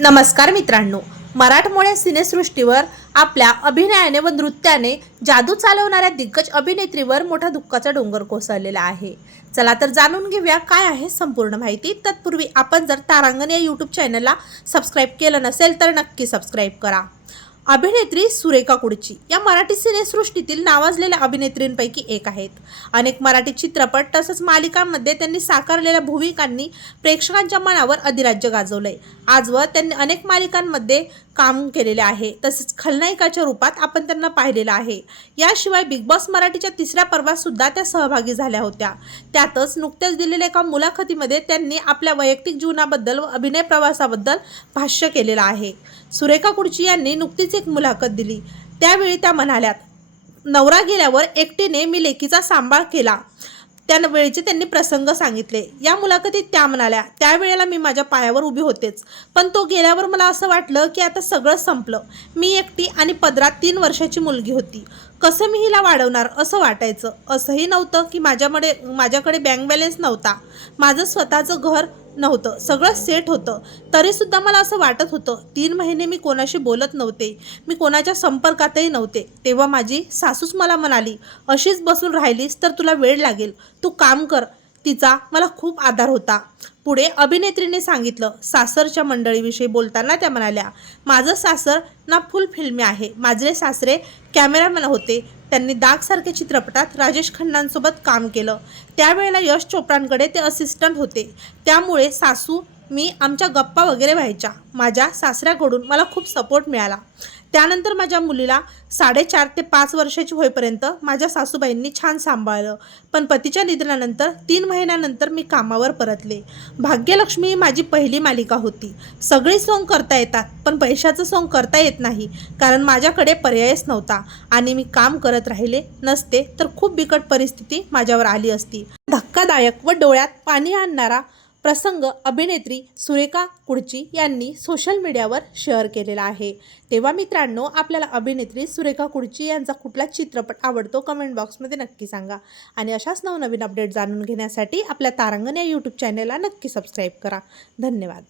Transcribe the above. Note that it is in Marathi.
नमस्कार मित्रांनो. मराठमोळ्या सिनेसृष्टीवर आपल्या अभिनयाने व नृत्याने जादू चालवणाऱ्या दिग्गज अभिनेत्रीवर मोठा दुःखाचा डोंगर कोसळलेला आहे. चला तर जाणून घेऊया काय आहे संपूर्ण माहिती. तत्पूर्वी आपण जर तारांगण या यूट्यूब चॅनलला सबस्क्राईब केलं नसेल तर नक्की सबस्क्राईब करा. अभिनेत्री सुरेखा कुडची या मराठी सिनेसृष्टीतील नावाजलेल्या अभिनेत्रींपैकी एक आहेत. अनेक मराठी चित्रपट तसंच मालिकांमध्ये त्यांनी साकारलेल्या भूमिकांनी प्रेक्षकांच्या मनावर अधिराज्य गाजवलंय. आजवर त्यांनी अनेक मालिकांमध्ये काम केलेले आहे. तसेच खलनायिकाच्या रूपात आपण त्यांना पाहिलेलं आहे. याशिवाय बिग बॉस मराठीच्या तिसऱ्या पर्वात सुद्धा त्या सहभागी झाल्या होत्या. त्यातच नुकत्याच दिलेल्या एका मुलाखतीमध्ये त्यांनी आपल्या वैयक्तिक जीवनाबद्दल व अभिनय प्रवासाबद्दल भाष्य केलेलं आहे. सुरेखा कुडची यांनी नुकतीच एक मुलाखत दिली. त्यावेळी त्या म्हणाल्यात नवरा गेल्यावर एकटीने मी लेकीचा सांभाळ केला. त्या वेळेचे त्यांनी प्रसंग सांगितले. या मुलाखतीत त्या म्हणाल्या त्यावेळेला मी माझ्या पायावर उभी होतेच. पण तो गेल्यावर मला असं वाटलं की आता सगळं संपलं. मी एकटी आणि पदरात तीन वर्षाची मुलगी होती. कसं मी हिला वाढवणार असं वाटायचं. असंही नव्हतं की माझ्याकडे माझ्याकडे बँक बॅलेन्स नव्हता. माझं स्वतःचं घर नव्हतं. सगळं सेट होतं. तरीसुद्धा मला असं वाटत होतं तीन महिने मी कोणाशी बोलत नव्हते. मी कोणाच्या संपर्कातही नव्हते. तेव्हा माझी सासूच मला म्हणाली अशीच बसून राहिलीस तर तुला वेळ लागेल. तू काम कर. तिचा मला खूप आधार होता. पुढे अभिनेत्रीने सांगितलं सासरच्या मंडळीविषयी बोलताना त्या म्हणाल्या माझं सासर ना फुल फिल्मी आहे. माझे सासरे कॅमेरामॅन होते. त्यांनी दागसारख्या चित्रपटात राजेश खन्नांसोबत काम केलं. त्यावेळेला यश चोप्रांकडे ते असिस्टंट होते. त्यामुळे सासू मी आमच्या गप्पा वगैरे व्हायच्या. माझ्या सासऱ्याकडून मला खूप सपोर्ट मिळाला. त्यानंतर माझ्या मुलीला साडेचार ते पाच वर्षाची होईपर्यंत माझ्या सासूबाईंनी छान सांभाळलं. पण पतीच्या निधनानंतर तीन महिन्यानंतर मी कामावर परतले. भाग्यलक्ष्मी ही माझी पहिली मालिका होती. सगळी सोंग करता येतात पण पैशाचं सोंग करता येत नाही कारण माझ्याकडे पर्यायच नव्हता आणि मी काम करत राहिले नसते तर खूप बिकट परिस्थिती माझ्यावर आली असती. धक्कादायक व डोळ्यात पाणी आणणारा प्रसंग अभिनेत्री सुरेखा कुडची यांनी सोशल मीडियावर शेअर केलेला आहे. तेव्हा मित्रांनो आपल्याला अभिनेत्री सुरेखा कुडची यांचा कुठला चित्रपट आवडतो कमेंट बॉक्समध्ये नक्की सांगा. आणि अशाच नवनवीन अपडेट जाणून घेण्यासाठी आपल्या तारांगण या यूट्यूब चॅनलला नक्की सबस्क्राईब करा. धन्यवाद.